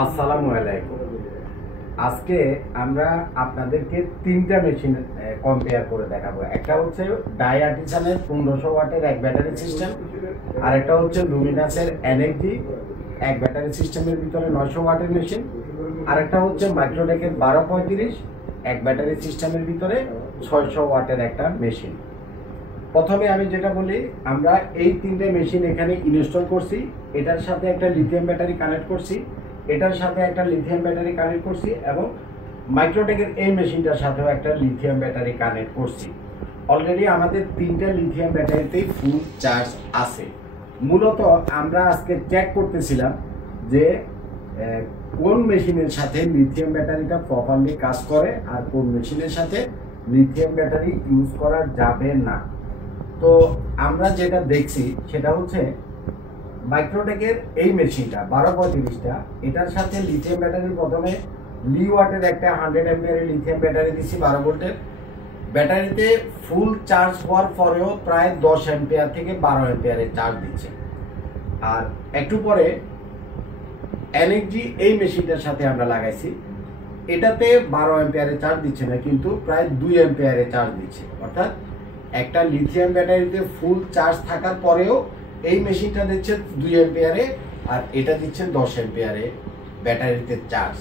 আসসালামু আলাইকুম। আজকে আমরা আপনাদেরকে তিনটা মেশিন কম্পেয়ার করে দেখাবো। একটা হচ্ছে ডাই আর্টিসানের 1500 ওয়াটের এক ব্যাটারি সিস্টেম, আর একটা হচ্ছে লুমিনাসের এনএক্সজি এক ব্যাটারি সিস্টেমের ভিতরে 900 ওয়াটের মেশিন, আর একটা হচ্ছে মাইক্রোটেকের 1235 এক ব্যাটারি সিস্টেমের ভিতরে 600 ওয়াটের একটা মেশিন। প্রথমে আমি যেটা বলি, আমরা এই তিনটে মেশিন এখানে ইনস্টল করছি। এটার সাথে একটা লিথিয়াম ব্যাটারি কানেক্ট করছি, এটার সাথে একটা লিথিয়াম ব্যাটারি কানেক্ট করছি, এবং মাইক্রোটেকের এই মেশিনটার সাথেও একটা লিথিয়াম ব্যাটারি কানেক্ট করছি। অলরেডি আমাদের তিনটা লিথিয়াম ব্যাটারিতেই ফুল চার্জ আছে। মূলত আমরা আজকে চেক করতেছিলাম যে কোন মেশিনের সাথে লিথিয়াম ব্যাটারিটা প্রপারলি কাজ করে আর কোন মেশিনের সাথে লিথিয়াম ব্যাটারি ইউজ করা যাবে না। তো আমরা যেটা দেখছি সেটা হচ্ছে মাইক্রোটেকের এই মেশিনটা 1235টা, এটার সাথে লিথিয়াম ব্যাটারি প্রথমে লি ওয়াটের একটা 100 অ্যাম্পিয়ারের লিথিয়াম ব্যাটারি দিচ্ছি 12 ভোল্টের। ব্যাটারিতে ফুল চার্জ হওয়ার পরেও প্রায় 10 অ্যাম্পিয়ার থেকে 12 অ্যাম্পিয়ারের চার্জ দিচ্ছে। আর একটু পরে এনএক্সজি এই মেশিনটার সাথে আমরা লাগাইছি, এটাতে 12 অ্যাম্পিয়ারের চার্জ দিচ্ছে না, কিন্তু প্রায় 2 অ্যাম্পিয়ারের চার্জ দিচ্ছে। অর্থাৎ একটা লিথিয়াম ব্যাটারিতে ফুল চার্জ থাকার পরেও এই মেশিনটা দিচ্ছে 2 অ্যাম্পিয়ারে, আর এটা দিচ্ছে 10 অ্যাম্পিয়ারে ব্যাটারিতে চার্জ।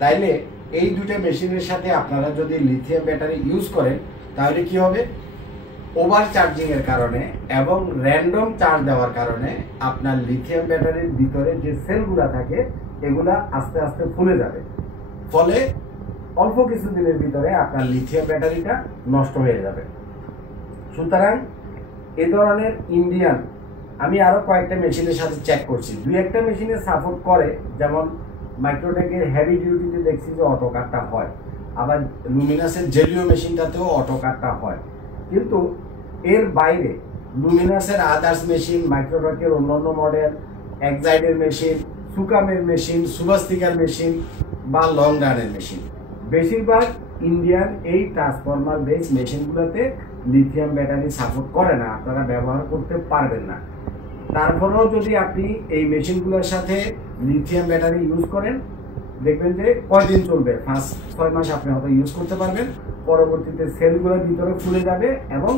তাইলে এই দুটো মেশিনের সাথে আপনারা যদি লিথিয়াম ব্যাটারি ইউজ করেন তাহলে কি হবে, ওভার চার্জিং এর কারণে এবং র্যান্ডম চার্জ দেওয়ার কারণে আপনার লিথিয়াম ব্যাটারির ভিতরে যে সেলগুলা থাকে এগুলা আস্তে আস্তে ফুলে যাবে। ফলে অল্প কিছুদিনের ভিতরে আপনার লিথিয়াম ব্যাটারিটা নষ্ট হয়ে যাবে। সুতরাং এ ধরনের ইন্ডিয়ান আমি আরো কয়েকটা মেশিনের সাথে চেক করছি, দুই একটা মেশিনে সাপোর্ট করে, যেমন মাইক্রোটেকের হেভি ডিউটিতে দেখছি যে অটো কাটটা হয়, আবার লুমিনাসের জেলিও মেশিনটাতেও অটো কাটটা হয়। কিন্তু এর বাইরে লুমিনাসের আদার্স মেশিন, মাইক্রোটেকের অন্যান্য মডেল, এক্সাইডের মেশিন, সুকামের মেশিন, সুভাস্তিকার মেশিন বা লং রানের মেশিন, বেশিরভাগ ইন্ডিয়ান এই ট্রান্সফরমার বেস মেশিনগুলোতে লিথিয়াম ব্যাটারি সাপোর্ট করে না, আপনারা ব্যবহার করতে পারবেন না। তারপরেও যদি আপনি এই মেশিনগুলোর সাথে লিথিয়াম ব্যাটারি ইউজ করেন, দেখবেন যে কয়দিন চলবে, 5-6 মাস আপনি হয়তো ইউজ করতে পারবেন, পরবর্তীতে সেলগুলোর ভিতরে ফুলে যাবে এবং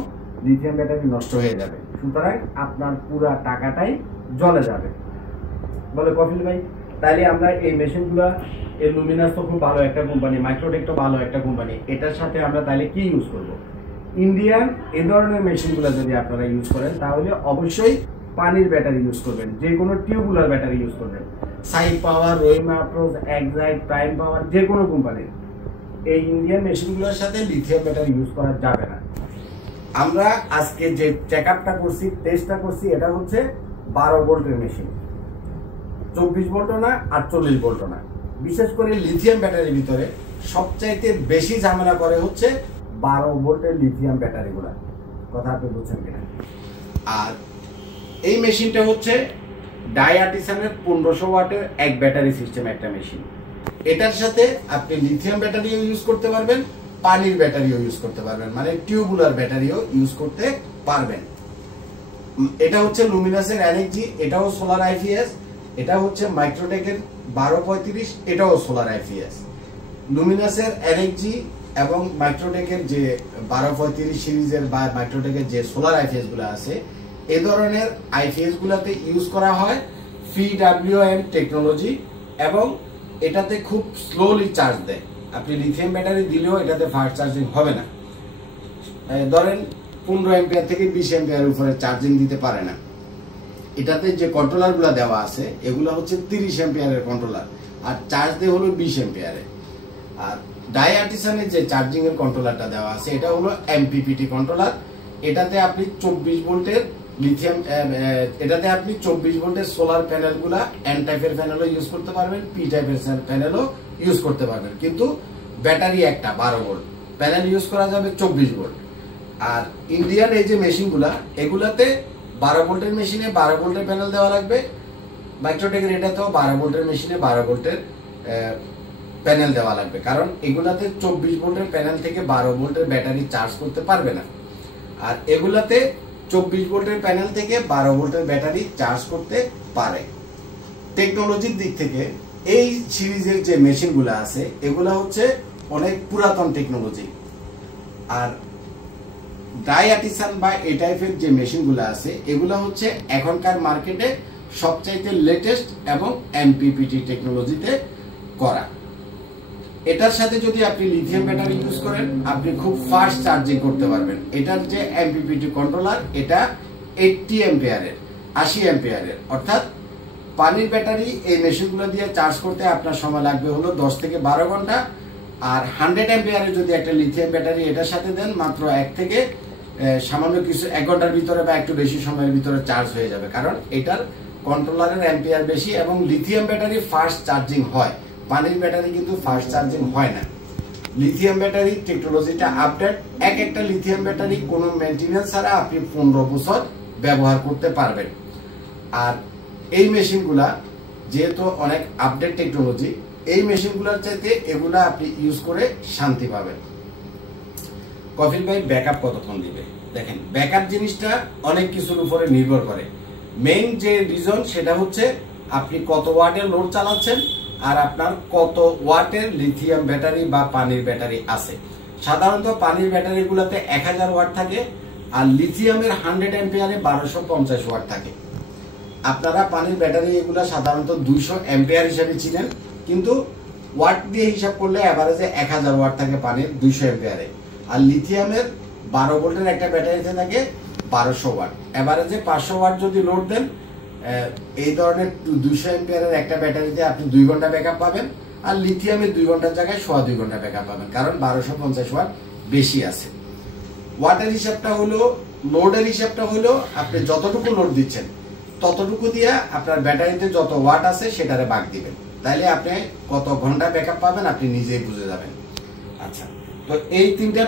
লিথিয়াম ব্যাটারি নষ্ট হয়ে যাবে। সুতরাং আপনার পুরা টাকাটাই জলে যাবে। বলে কফিল ভাই, তাহলে আমরা এই মেশিনগুলো, এই লুমিনাস তো খুব ভালো একটা কোম্পানি, মাইক্রোটেক তো ভালো একটা কোম্পানি, এটার সাথে আমরা তাহলে কি ইউজ করব? ইন্ডিয়ান এ ধরনের মেশিনগুলো যদি আপনারা ইউজ করেন তাহলে অবশ্যই পানির ব্যাটারি ইউজ করবেন, যে কোনো টিউবুলার ব্যাটারি ইউজ করবেন। সাই পাওয়ার, রহিমা প্রোজ, এক্সাইড, প্রাইম পাওয়ার, যে কোনো কোম্পানির এই ইন্ডিয়ান মেশিনগুলোর সাথে লিথিয়াম ব্যাটারি ইউজ করা যাবে না। আমরা আজকে যে চেক আপটা করছি, টেস্টটা করছি, এটা হচ্ছে 12 ভোল্টের মেশিন, 24 ভোল্টও না, 48 ভোল্টও না। বিশেষ করে লিথিয়াম ব্যাটারির ভিতরে সবচাইতে বেশি ঝামেলা করে হচ্ছে 12 ভোল্টের লিথিয়াম ব্যাটারিগুলা। কথা আপনি বুঝছেন কিনা? আর এই মেশিনটা হচ্ছে ডাই আর্টিসানের 1500 ওয়াটের এক ব্যাটারি সিস্টেম একটা মেশিন। এটার সাথে আপনি লিথিয়াম ব্যাটারিও ইউজ করতে পারবেন, পানির ব্যাটারিও ইউজ করতে পারবেন, মানে টিউবুলার ব্যাটারিও ইউজ করতে পারবেন। এটা হচ্ছে লুমিনাসের এনএক্সজি, এটাও সোলার আইপিএস। এটা হচ্ছে মাইক্রোটেকের 1235, এটাও সোলার আইপিএস। লুমিনাসের এনএক্সজি এবং মাইক্রোটেকের যে 1235 সিরিজের বা মাইক্রোটেকের যে সোলার আইপিএস গুলো আছে, এই ধরনের আইপিএস গুলাতে ইউজ করা হয় PWM টেকনোলজি, এবং এটাতে খুব স্লোলি চার্জ দেয়। আপনি লিথিয়াম ব্যাটারি দিলেও এটাতে ফাস্ট চার্জিং হবে না। ধরেন 15 অ্যাম্পিয়ার থেকে 20 অ্যাম্পিয়ারের উপরে চার্জিং দিতে পারে না। এটাতে যে কন্ট্রোলার গুলা দেওয়া আছে এগুলো হচ্ছে 30 অ্যাম্পিয়ারের কন্ট্রোলার, আর চার্জ দেয় হলো 20 অ্যাম্পিয়ারে। আর ডাই আর্টিসানের যে চার্জিং এর কন্ট্রোলারটা দেওয়া আছে এটা হলো MPPT কন্ট্রোলার। এটাতে আপনি 24 ভোল্টের লিথিয়াম, এটাতে আপনি 24 ভোল্টের সোলার প্যানেলগুলা এন টাইপের প্যানেলও ইউজ করতে পারবেন, পি টাইপের প্যানেলও ইউজ করতে পারবেন, কিন্তু ব্যাটারি একটা 12 ভোল্ট, প্যানেল ইউজ করা যাবে 24 ভোল্ট। আর ইন্ডিয়ান এই যে মেশিনগুলা, এগুলাতে 12 ভোল্টের মেশিনে 12 ভোল্টের প্যানেল দেওয়া লাগবে। মাইক্রোটেকের এটাতেও 12 ভোল্টের মেশিনে 12 ভোল্টের প্যানেল দেওয়া লাগবে, কারণ এগুলাতে 24 ভোল্টের প্যানেল থেকে 12 ভোল্টের ব্যাটারি চার্জ করতে পারবে না। আর এগুলাতে 24 ভোল্টের প্যানেল থেকে 12 ভোল্টের ব্যাটারি চার্জ করতে পারে। টেকনোলজির দিক থেকে এই সিরিজের যে মেশিনগুলো আছে এগুলা হচ্ছে অনেক পুরাতন টেকনোলজি। আর ডাই আর্টিসান বা এই টাইপের যে মেশিনগুলো আছে এগুলা হচ্ছে এখনকার মার্কেটে সবচাইতে লেটেস্ট এবং এমপিপিটি টেকনোলজিতে করা। এটার সাথে যদি আপনি লিথিয়াম ব্যাটারি ইউজ করেন আপনি খুব ফাস্ট চার্জিং করতে পারবেন। এটার যে এমপিপিটি কন্ট্রোলার এটা 80 অ্যাম্পিয়ারের 80 অ্যাম্পিয়ারের, অর্থাৎ পানির ব্যাটারি এই মেশিনগুলো দিয়ে চার্জ করতে আপনার সময় লাগবে হলো 10 থেকে 12 ঘন্টা। আর 100 অ্যাম্পিয়ারের যদি একটা লিথিয়াম ব্যাটারি এটার সাথে দেন মাত্র 1 থেকে সামান্য কিছু 1 ঘন্টার ভিতরে বা একটু বেশি সময়ের ভিতরে চার্জ হয়ে যাবে, কারণ এটার কন্ট্রোলারের অ্যাম্পিয়ার বেশি এবং লিথিয়াম ব্যাটারি ফাস্ট চার্জিং হয়, পানির ব্যাটারি কিন্তু ফাস্ট চার্জিং হয় না। লিথিয়াম ব্যাটারি টেকনোলজিটা আপডেট, একটা লিথিয়াম ব্যাটারি কোনো মেইনটেনেন্স ছাড়া আপনি 15 বছর ব্যবহার করতে পারবেন। আর এই মেশিনগুলা যেহেতু অনেক আপডেট টেকনোলজি, এই মেশিনগুলোর চাইতে এগুলা আপনি ইউজ করে শান্তি পাবেন। কফিল ভাই ব্যাকআপ কতক্ষণ দিবে? দেখেন ব্যাকআপ জিনিসটা অনেক কিছুর উপরে নির্ভর করে। মেইন যে রিজন সেটা হচ্ছে আপনি কত ওয়াটের লোড চালাচ্ছেন আর আপনার কত ওয়াটের লিথিয়াম ব্যাটারি বা পানির ব্যাটারি আছে। সাধারণত পানির ব্যাটারিগুলোতে 1000 ওয়াট থাকে আর লিথিয়ামের 100 অ্যাম্পিয়ারে 1250 ওয়াট থাকে। আপনারা পানির ব্যাটারি এগুলো সাধারণত 200 অ্যাম্পিয়ার হিসাবে চিনেন, কিন্তু ওয়াট দিয়ে হিসাব করলে এভারেজে 1000 ওয়াট থাকে পানির 200 অ্যাম্পিয়ারে। আর লিথিয়ামের 12 ভোল্টের একটা ব্যাটারিতে থাকে 1200 ওয়াট, এভারেজে 500 ওয়াট যদি লোড দেন এই ধরনের 200 অ্যাম্পিয়ারের একটা ব্যাটারিতে আপনি 2 ঘন্টা ব্যাকআপ পাবেন। আর লিথিয়ামের 2 ঘন্টার জায়গায় 2.5 ঘন্টা ব্যাকআপ পাবেন, কারণ 1250 ওয়াট বেশি আছে। ওয়াটের হিসাবটা হলো, লোডের হিসাবটা হলো আপনি যতটুকু লোড দিচ্ছেন ততটুকু দিয়ে আপনার ব্যাটারিতে যত ওয়াট আছে সেটারে ভাগ দিবেন, তাইলে আপনি কত ঘন্টা ব্যাকআপ পাবেন আপনি নিজেই বুঝে যাবেন। আচ্ছা, তো এই তিনটা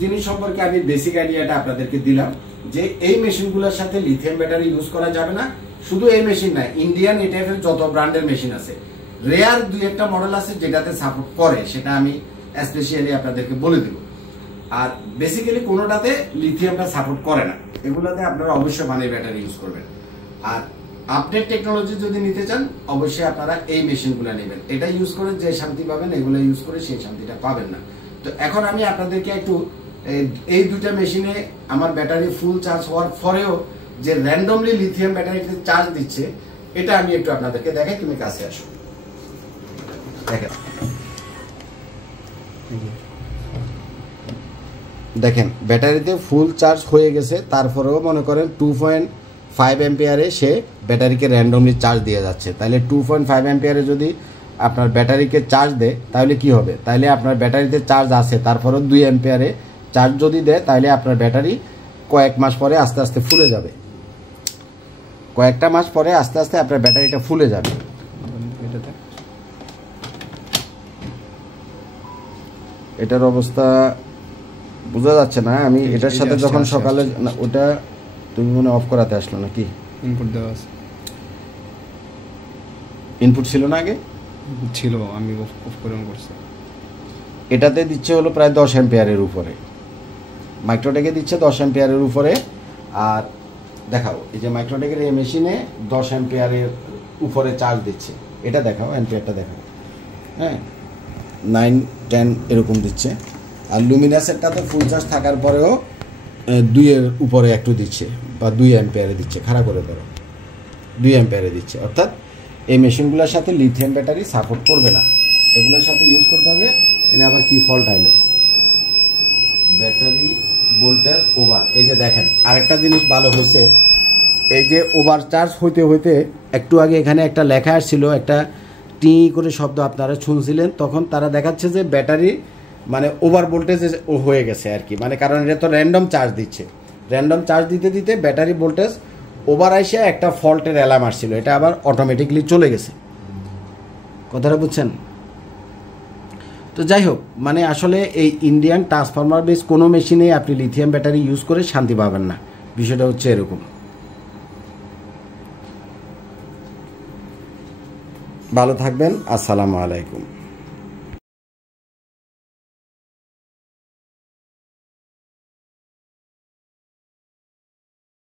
জিনিস সম্পর্কে আমি বেসিক আইডিয়াটা আপনাদেরকে দিলাম যে এই মেশিনগুলোর সাথে লিথিয়াম ব্যাটারি ইউজ করা যাবে না। শুধু এই মেশিন না, ইন্ডিয়ান এই টাইপের যত ব্র্যান্ডের মেশিন আছে, রেয়ার 2-1টা মডেল আছে যেটাতে সাপোর্ট করে, সেটা আমি স্পেশালি আপনাদেরকে বলে দেব। আর বেসিক্যালি কোনোটাতে লিথিয়ামটা সাপোর্ট করে না, এগুলোতে আপনারা অবশ্যই পানির ব্যাটারি ইউজ করবেন। আর আপডেট টেকনোলজি যদি নিতে চান অবশ্যই আপনারা এই মেশিনগুলো নেবেন। এটা ইউজ করে যে শান্তি পাবেন এগুলো ইউজ করে সেই শান্তিটা পাবেন না। তো এখন আমি আপনাদেরকে একটু এই দুটা মেশিনে আমার ব্যাটারি ফুল চার্জ হওয়ার পরেও যে র্যান্ডমলি লিথিয়াম ব্যাটারিতে চার্জ দিচ্ছে এটা আমি একটু আপনাদেরকে দেখাই। তুমি কাছে আসো, দেখেন ব্যাটারিতে ফুল চার্জ হয়ে গেছে, তারপরেও মনে করেন 2.5 অ্যাম্পিয়ারে সে ব্যাটারিকে র্যান্ডমলি চার্জ দিয়ে যাচ্ছে। তাহলে 2.5 অ্যাম্পিয়ারে যদি আপনার ব্যাটারিকে চার্জ দেয় তাহলে কি হবে? তাহলে আপনার ব্যাটারিতে চার্জ আছে, তারপরেও 2 অ্যাম্পিয়ারে চার্জ যদি দেয় তাহলে আপনার ব্যাটারি কয়েক মাস পরে আস্তে আস্তে ফুলে যাবে, কয়েকটা মাস পরে আস্তে আস্তে আপনার ব্যাটারিটা ফুলে যাবে। এটার অবস্থা বোঝা যাচ্ছে না, আমি এটার সাথে যখন সকালে ওটা তুমি মনে অফ করাতে আসলো নাকি? ইনপুট দেওয়া আছে, ইনপুট ছিল না আগে? ছিল, আমি অফ করে অন করছি। এটাতে দিচ্ছে হলো প্রায় 10 অ্যাম্পিয়ারের উপরে, মাইক্রোটেকে দিচ্ছে 10 অ্যাম্পিয়ারের উপরে। আর দেখাও এই যে মাইক্রোটেকের এই মেশিনে 10 অ্যাম্পিয়ারের উপরে চার্জ দিচ্ছে, এটা দেখাও, অ্যাম্পিয়ারটা দেখাও। হ্যাঁ, 9-10 এরকম দিচ্ছে। আর লুমিনাসেরটাতে ফুল চার্জ থাকার পরেও 2-এর উপরে একটু দিচ্ছে বা 2 অ্যাম্পিয়ারে দিচ্ছে, খাড়া করে ধরো 2 অ্যাম্পিয়ারে দিচ্ছে। অর্থাৎ এই মেশিনগুলোর সাথে লিথিয়াম ব্যাটারি সাপোর্ট করবে না, এগুলোর সাথে ইউজ করতে হবে। এখানে আবার কি ফল্ট আইলো? Battery voltage over. এই যে দেখেন আরেকটা জিনিস ভালো হয়েছে, এই যে ওভার চার্জ হইতে হইতে একটু আগে এখানে একটা লেখা আসছিল, একটা টি করে শব্দ আপনারা শুনছিলেন, তখন তারা দেখাচ্ছে যে ব্যাটারি মানে ওভার ভোল্টেজ হয়ে গেছে আর কি, মানে কারণ এটা তো র্যান্ডম চার্জ দিচ্ছে, র্যান্ডম চার্জ দিতে দিতে ব্যাটারি ভোল্টেজ ওভার আইসে একটা ফল্টের অ্যালার্ম আসছিল, এটা আবার অটোমেটিকলি চলে গেছে। কথাটা বুঝছেন? তো যাই হোক, মানে আসলে এই ইন্ডিয়ান ট্রান্সফরমার বেস কোনো মেশিনে আপনি লিথিয়াম ব্যাটারি ইউজ করে শান্তি পাবেন না, বিষয়টা হচ্ছে এরকম। ভালো থাকবেন, আসসালামু আলাইকুম।